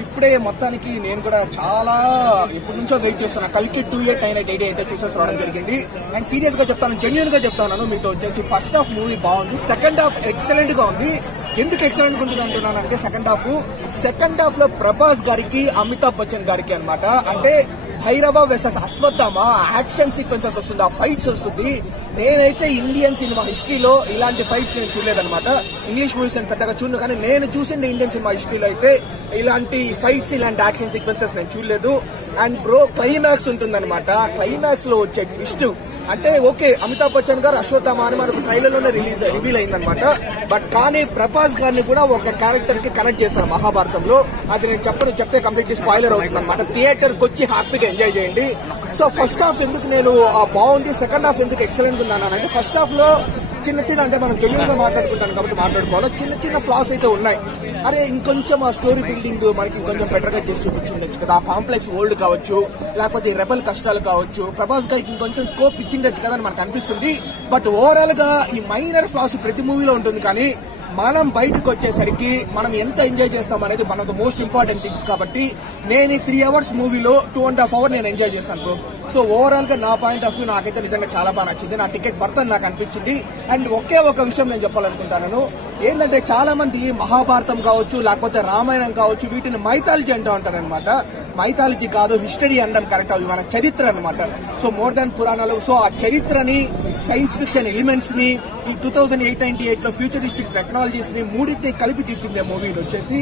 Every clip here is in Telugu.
ఇప్పుడే మొత్తానికి నేను కూడా చాలా ఎప్పటి నుంచో వెయిట్ చేస్తున్నా. కల్కి 2898 అయితే చూసేసి రావడం జరిగింది. అండ్ సీరియస్ గా చెప్తాను, జెన్యూన్ గా చెప్తాను మీతో వచ్చేసి ఫస్ట్ హాఫ్ మూవీ బాగుంది, సెకండ్ హాఫ్ ఎక్సలెంట్ గా ఉంది. ఎందుకు ఎక్సలెంట్ గా ఉంటుంది అంటున్నాను అంటే సెకండ్ హాఫ్ లో ప్రభాస్ గారికి అమితాబ్ బచ్చన్ గారికి అన్నమాట. అంటే భైరవ వెసస్ అశ్వత్థామ యాక్షన్ సీక్వెన్సెస్ వస్తుంది, ఆ ఫైట్స్ వస్తుంది. నేనైతే ఇండియన్ సినిమా హిస్టరీలో ఇలాంటి ఫైట్స్ నేను చూడలేదన్నమాట. ఇంగ్లీష్ మూవీస్ నేను పెద్దగా చూడను, కానీ నేను చూసిన ఇండియన్ సినిమా హిస్టరీలో అయితే ఇలాంటి ఫైట్స్, ఇలాంటి యాక్షన్ సీక్వెన్సెస్ నేను చూడలేదు. అండ్ బ్రో క్లైమాక్స్ ఉంటుందన్నమాట. క్లైమాక్స్ లో వచ్చే ట్విస్ట్ అంటే ఓకే, అమితాబ్ బచ్చన్ గారు అశ్వత్థామ అని మనకు ట్రైలర్ లోనే రివీల్ అయిందనమాట. బట్ కానీ ప్రభాస్ గారిని కూడా ఒక క్యారెక్టర్ కి కనెక్ట్ చేశారు మహాభారతంలో. అది నేను చెప్తే కంప్లీట్లీ స్పాయిలర్ అవుతుంది అనమాట. థియేటర్ కి వచ్చి హ్యాపీగా ఎంజాయ్ చేయండి. సో ఫస్ట్ హాఫ్ ఎందుకు నేను బాగుంది, సెకండ్ హాఫ్ ఎందుకు ఎక్సలెంట్ ఉంది అన్నానంటే, ఫస్ట్ హాఫ్ లో చిన్న అంటే మనం జెన్యూన్ గా మాట్లాడుకుంటాం కాబట్టి మాట్లాడుకోవాలి, చిన్న ఫ్లాస్ అయితే ఉన్నాయి. అరే ఇంకొంచెం ఆ స్టోరీ బిల్డింగ్ మనకి ఇంకొంచెం బెటర్ గా చేసి చూపించుండొచ్చు కదా. ఆ కాంప్లెక్స్ వరల్డ్ కావచ్చు, లేకపోతే రెబల్ కష్టాలు కావచ్చు, ప్రభాస్ గారికి ఇంకొంచెం స్కోప్ ఇచ్చిండొచ్చు కదా అని మనకు అనిపిస్తుంది. బట్ ఓవరాల్ గా ఈ మైనర్ ఫ్లాస్ ప్రతి మూవీలో ఉంటుంది, కానీ మనం బయటకు వచ్చేసరికి మనం ఎంత ఎంజాయ్ చేస్తాం అనేది one of the most important things. కాబట్టి నేను ఈ 3 hours మూవీలో 2.5 hours నేను ఎంజాయ్ చేశాను బ్రో. సో ఓవరాల్ గా నా పాయింట్ ఆఫ్ వ్యూ నాకైతే నిజంగా చాలా బాగా నచ్చింది. నా టికెట్ వర్త్ అని నాకు అనిపించింది. అండ్ ఒకే ఒక విషయం నేను చెప్పాలనుకుంటాను, ఏంటంటే చాలా మంది మహాభారతం కావచ్చు, లేకపోతే రామాయణం కావచ్చు, వీటిని మైథాలజీ అంటూ ఉంటారనమాట. మైథాలజీ కాదు, హిస్టరీ అనడం కరెక్ట్. అవి మన చరిత్ర అనమాట. సో మోర్ దాన్ పురాణాలు. సో ఆ చరిత్రని, సైన్స్ ఫిక్షన్ ఎలిమెంట్స్ ని, ఈ 2898 లో ఫ్యూచరిస్టిక్ టెక్నాలజీస్ ని మూడింటిని కలిపి తీసింది మూవీ వచ్చేసి.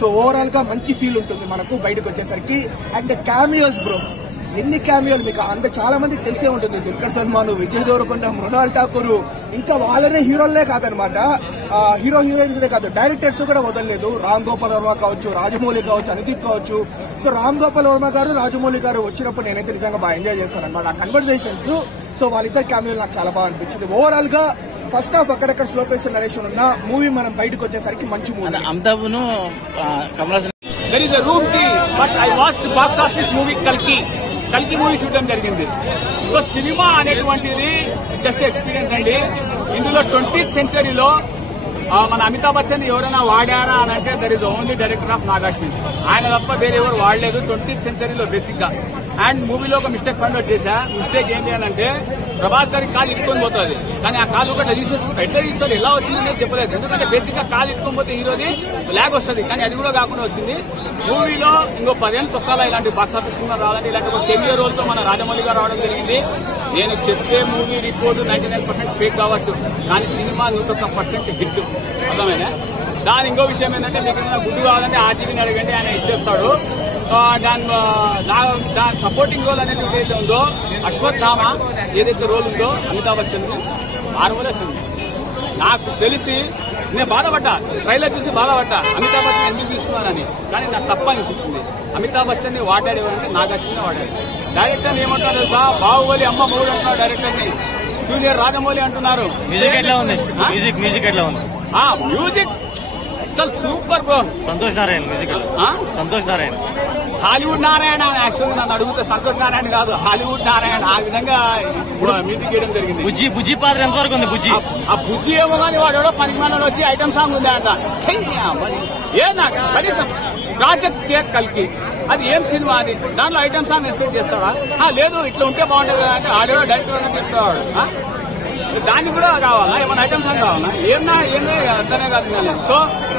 సో ఓవరాల్ గా మంచి ఫీల్ ఉంటుంది మనకు బయటకు వచ్చేసరికి. అండ్ క్యామియోస్ బ్రో, ఎన్ని క్యామియోలు మీకు అంటే చాలా మందికి తెలిసే ఉంటుంది. దుల్కర్ సల్మాన్, విజయ్ దేవరకొండ, మృణాల్ ఠాకూర్, ఇంకా వాళ్ళనే హీరోలనే కాదనమాట, హీరోయిన్స్ నే కాదు, డైరెక్టర్స్ కూడా వదలలేదు. రామ్ గోపాల్ వర్మ కావచ్చు, రాజమౌళి కావచ్చు, అనుదీప్ కావచ్చు. సో రామ్ గోపాల్ వర్మ గారు, రాజమౌళి గారు వచ్చినప్పుడు నేనైతే నిజంగా బాగా ఎంజాయ్ చేశాను అనమాట ఆ కన్వర్జేషన్స్. సో వాళ్ళిద్దరు క్యామియోలు నాకు చాలా బాగా అనిపించింది. ఓవరాల్ గా ఫస్ట్ హాఫ్ అక్కడక్కడ స్లో పేస్ నరేషన్ ఉన్న మూవీ మనం బయటకు వచ్చేసరికి మంచి మూవీ. అమితాబ్ను Kamal there is a room కి but I watched box office movie కల్కి మూవీ చూడడం జరిగింది. సో సినిమా అనేటువంటిది జస్ట్ ఎక్స్పీరియన్స్ అండి. ఇందులో 20th centuryలో మన అమితాబ్ బచ్చన్ ఎవరైనా వాడారా అని అంటే there is only director of Nag Ashwin. ఆయన తప్ప వేరే ఎవరు వాడలేదు 20th centuryలో బేసిక్ గా. అండ్ మూవీలో ఒక మిస్టేక్ ఫైండ్ అవుట్ చేశా. మిస్టేక్ ఏంటి అని అంటే ప్రభాస్ గారికి కాలు ఇట్టుకొని పోతుంది, కానీ ఆ కాలు కూడా తీసేసుకుంటారు. ఎట్లా తీస్తారు, ఎలా వచ్చిందనేది చెప్పలేదు. ఎందుకంటే బేసిక్ గా కాలు ఇట్టుకొని పోతే హీరోది లాగ్ వస్తుంది, కానీ అది కూడా కాకుండా వచ్చింది. మూవీలో ఇంకో 10 ఏళ్ళు తొక్కాల ఇలాంటి బాక్స్ ఆఫీస్ సినిమా రావాలంటే. ఇలాంటి ఒక 10 year రోజుతో మన రాజమౌళి గారు రావడం జరిగింది. నేను చెప్పే మూవీ రిపోర్టు 99% ఫేక్ కావచ్చు, కానీ సినిమా 101% హిట్. అర్థమైనా? దాని ఇంకో విషయం ఏంటంటే, మీకు గుడ్డు కావాలంటే ఆర్టీవీని అడగండి, ఆయన ఇచ్చేస్తాడు. దాని సపోర్టింగ్ రోల్ అనేది ఏదైతే ఉందో, అశ్వత్థామ ఏదైతే రోల్ ఉందో అమితాబ్ బచ్చన్ మార్వలసింది. నాకు తెలిసి నేను బాధపడ్డా, ట్రైలర్ చూసి బాధపడ్డా అమితాబ్ బచ్చన్ ఎందుకు తీసుకున్నానని. కానీ నాకు తప్ప అనిపిస్తుంది. అమితాబ్ బచ్చన్ ని వాడాడేవారంటే నాగార్జున వాడాడు. డైరెక్టర్ ఏమంటారు తెలుసా, బాహుబలి అమ్మ మూడు అంటున్నారు డైరెక్టర్ ని. జూనియర్ రాజమౌళి అంటున్నారు. మ్యూజిక్ ఎట్లా ఉంది? మ్యూజిక్ ఎట్లా ఉంది? మ్యూజిక్ అసలు super bro. Santosh Narayana music. Santosh Narayana, Hollywood Narayana. యాక్చువల్గా నన్ను అడిగితే సంతోష్ నారాయణ కాదు, హాలీవుడ్ నారాయణ. ఆ విధంగా మ్యూజిక్ చేయడం జరిగింది. బుజ్జి పాత్ర ఎంతవరకు ఉంది? ఆ బుజ్జి ఏమో కానీ వాడు 10 మంది వచ్చి ఐటమ్ సాంగ్ ఉంది అంట. ఏ నాకు కనీసం ప్రాజెక్ట్ కేక్ కల్కి అది ఏం సినిమా అది, దాంట్లో ఐటమ్ సాంగ్ ఎక్స్పెక్ట్ చేస్తాడా? లేదు ఇట్లా ఉంటే బాగుంటుంది కదా అంటే ఆడేవో డైరెక్టర్ అన్న చెప్తాడు. దానికి కూడా కావాలా, ఏమైనా ఐటమ్ సాంగ్ కావాలా? ఏమే అర్థమే కాదు. సో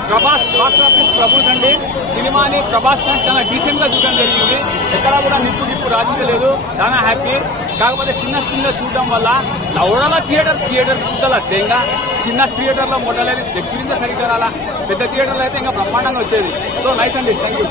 ప్రభాస్ బాక్స్ ఆఫీస్ ప్రభూస్ అండి. సినిమాని ప్రభాస్ చాలా డీసెంట్ గా చూడడం జరిగింది. ఎక్కడా కూడా నిప్పు రాజలేదు. చాలా హ్యాపీ. కాకపోతే చిన్న స్క్రీన్ లో చూడడం వల్ల లౌడల థియేటర్ చూడాల తేంగా. చిన్న థియేటర్ లో మొదలైన ఎక్స్పీరియన్స్ సరిగ్గా రాలా. పెద్ద థియేటర్ లో అయితే ఇంకా బ్రహ్మాండంగా వచ్చేది. సో నైస్ అండి, థ్యాంక్ యూ.